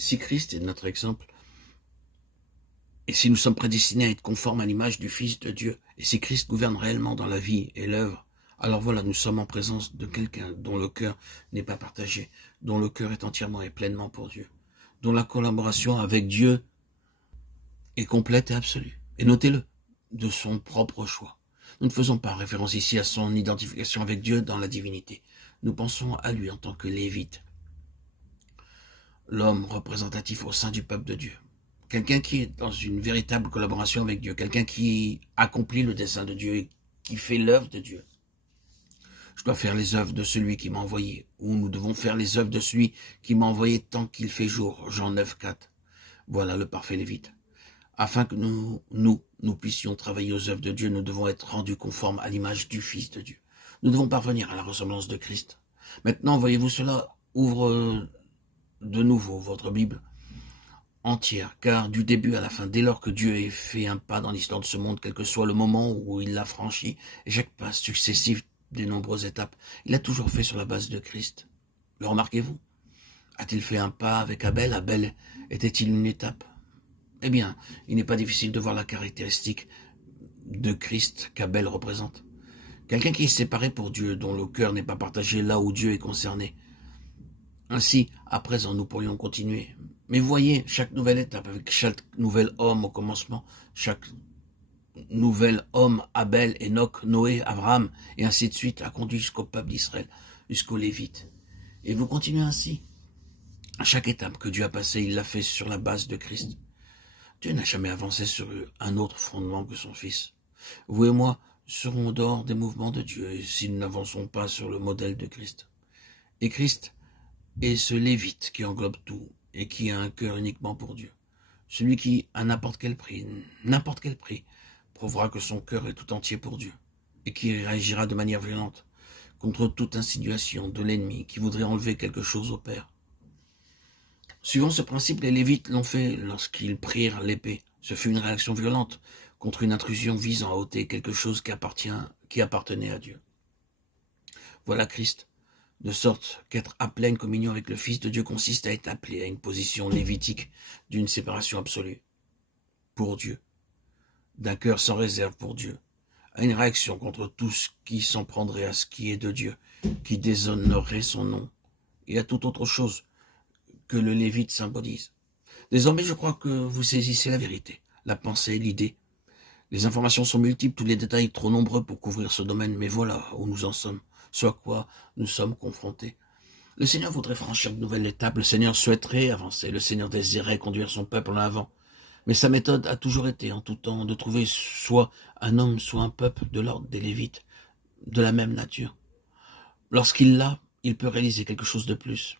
Si Christ est notre exemple, et si nous sommes prédestinés à être conformes à l'image du Fils de Dieu, et si Christ gouverne réellement dans la vie et l'œuvre, alors voilà, nous sommes en présence de quelqu'un dont le cœur n'est pas partagé, dont le cœur est entièrement et pleinement pour Dieu, dont la collaboration avec Dieu est complète et absolue. Et notez-le, de son propre choix. Nous ne faisons pas référence ici à son identification avec Dieu dans la divinité. Nous pensons à lui en tant que Lévite, l'homme représentatif au sein du peuple de Dieu. Quelqu'un qui est dans une véritable collaboration avec Dieu, quelqu'un qui accomplit le dessein de Dieu et qui fait l'œuvre de Dieu. Je dois faire les œuvres de celui qui m'a envoyé, ou nous devons faire les œuvres de celui qui m'a envoyé tant qu'il fait jour. Jean 9, 4. Voilà le parfait Lévite. Afin que nous puissions travailler aux œuvres de Dieu, nous devons être rendus conformes à l'image du Fils de Dieu. Nous devons parvenir à la ressemblance de Christ. Maintenant, voyez-vous, cela ouvre de nouveau votre Bible entière, car du début à la fin, dès lors que Dieu ait fait un pas dans l'histoire de ce monde, quel que soit le moment où il l'a franchi, et chaque pas successif des nombreuses étapes, il a toujours fait sur la base de Christ. Le remarquez-vous? A-t-il fait un pas avec Abel? Abel était-il une étape? Eh bien, il n'est pas difficile de voir la caractéristique de Christ qu'Abel représente. Quelqu'un qui est séparé pour Dieu, dont le cœur n'est pas partagé là où Dieu est concerné. Ainsi, à présent, nous pourrions continuer. Mais voyez, chaque nouvelle étape, avec chaque nouvel homme au commencement, chaque nouvel homme, Abel, Enoch, Noé, Abraham, et ainsi de suite, a conduit jusqu'au peuple d'Israël, jusqu'aux Lévites. Et vous continuez ainsi. À chaque étape que Dieu a passée, il l'a fait sur la base de Christ. Dieu n'a jamais avancé sur un autre fondement que son Fils. Vous et moi serons au dehors des mouvements de Dieu, et si nous n'avançons pas sur le modèle de Christ. Et Christ est ce Lévite qui englobe tout, et qui a un cœur uniquement pour Dieu. Celui qui, à n'importe quel prix, prouvera que son cœur est tout entier pour Dieu, et qui réagira de manière violente contre toute insinuation de l'ennemi qui voudrait enlever quelque chose au Père. Suivant ce principe, les Lévites l'ont fait lorsqu'ils prirent l'épée. Ce fut une réaction violente contre une intrusion visant à ôter quelque chose qui appartenait à Dieu. Voilà Christ, de sorte qu'être appelé à une communion avec le Fils de Dieu consiste à être appelé à une position lévitique d'une séparation absolue pour Dieu, d'un cœur sans réserve pour Dieu, à une réaction contre tout ce qui s'en prendrait à ce qui est de Dieu, qui déshonorerait son nom, et à toute autre chose que le Lévite symbolise. Désormais, je crois que vous saisissez la vérité, la pensée, l'idée. Les informations sont multiples, tous les détails trop nombreux pour couvrir ce domaine, mais voilà où nous en sommes, ce à quoi nous sommes confrontés. Le Seigneur voudrait franchir de nouvelles étapes, le Seigneur souhaiterait avancer, le Seigneur désirait conduire son peuple en avant. Mais sa méthode a toujours été, en tout temps, de trouver soit un homme, soit un peuple de l'ordre des Lévites, de la même nature. Lorsqu'il l'a, il peut réaliser quelque chose de plus.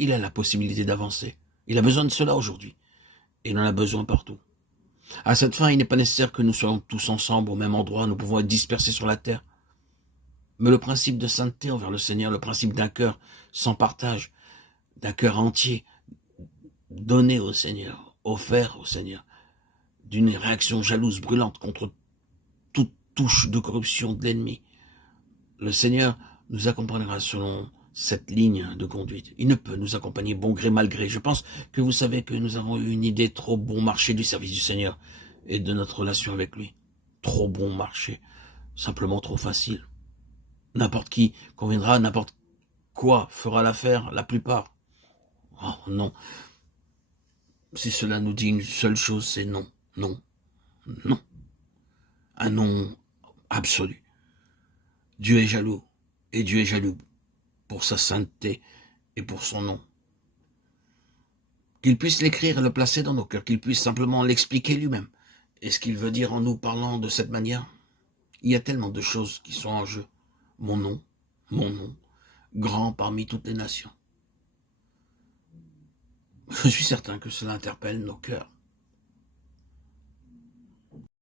Il a la possibilité d'avancer. Il a besoin de cela aujourd'hui. Et il en a besoin partout. À cette fin, il n'est pas nécessaire que nous soyons tous ensemble au même endroit, nous pouvons être dispersés sur la terre. Mais le principe de sainteté envers le Seigneur, le principe d'un cœur sans partage, d'un cœur entier, donné au Seigneur, offert au Seigneur, d'une réaction jalouse, brûlante contre toute touche de corruption de l'ennemi. Le Seigneur nous accompagnera selon cette ligne de conduite. Il ne peut nous accompagner bon gré mal gré. Je pense que vous savez que nous avons eu une idée trop bon marché du service du Seigneur et de notre relation avec lui. Trop bon marché, simplement trop facile. N'importe qui conviendra, n'importe quoi fera l'affaire, la plupart. Oh non, si cela nous dit une seule chose, c'est non, non, non. Un non absolu. Dieu est jaloux, et Dieu est jaloux pour sa sainteté et pour son nom. Qu'il puisse l'écrire et le placer dans nos cœurs, qu'il puisse simplement l'expliquer lui-même. Et ce qu'il veut dire en nous parlant de cette manière, il y a tellement de choses qui sont en jeu. Mon nom, grand parmi toutes les nations. Je suis certain que cela interpelle nos cœurs.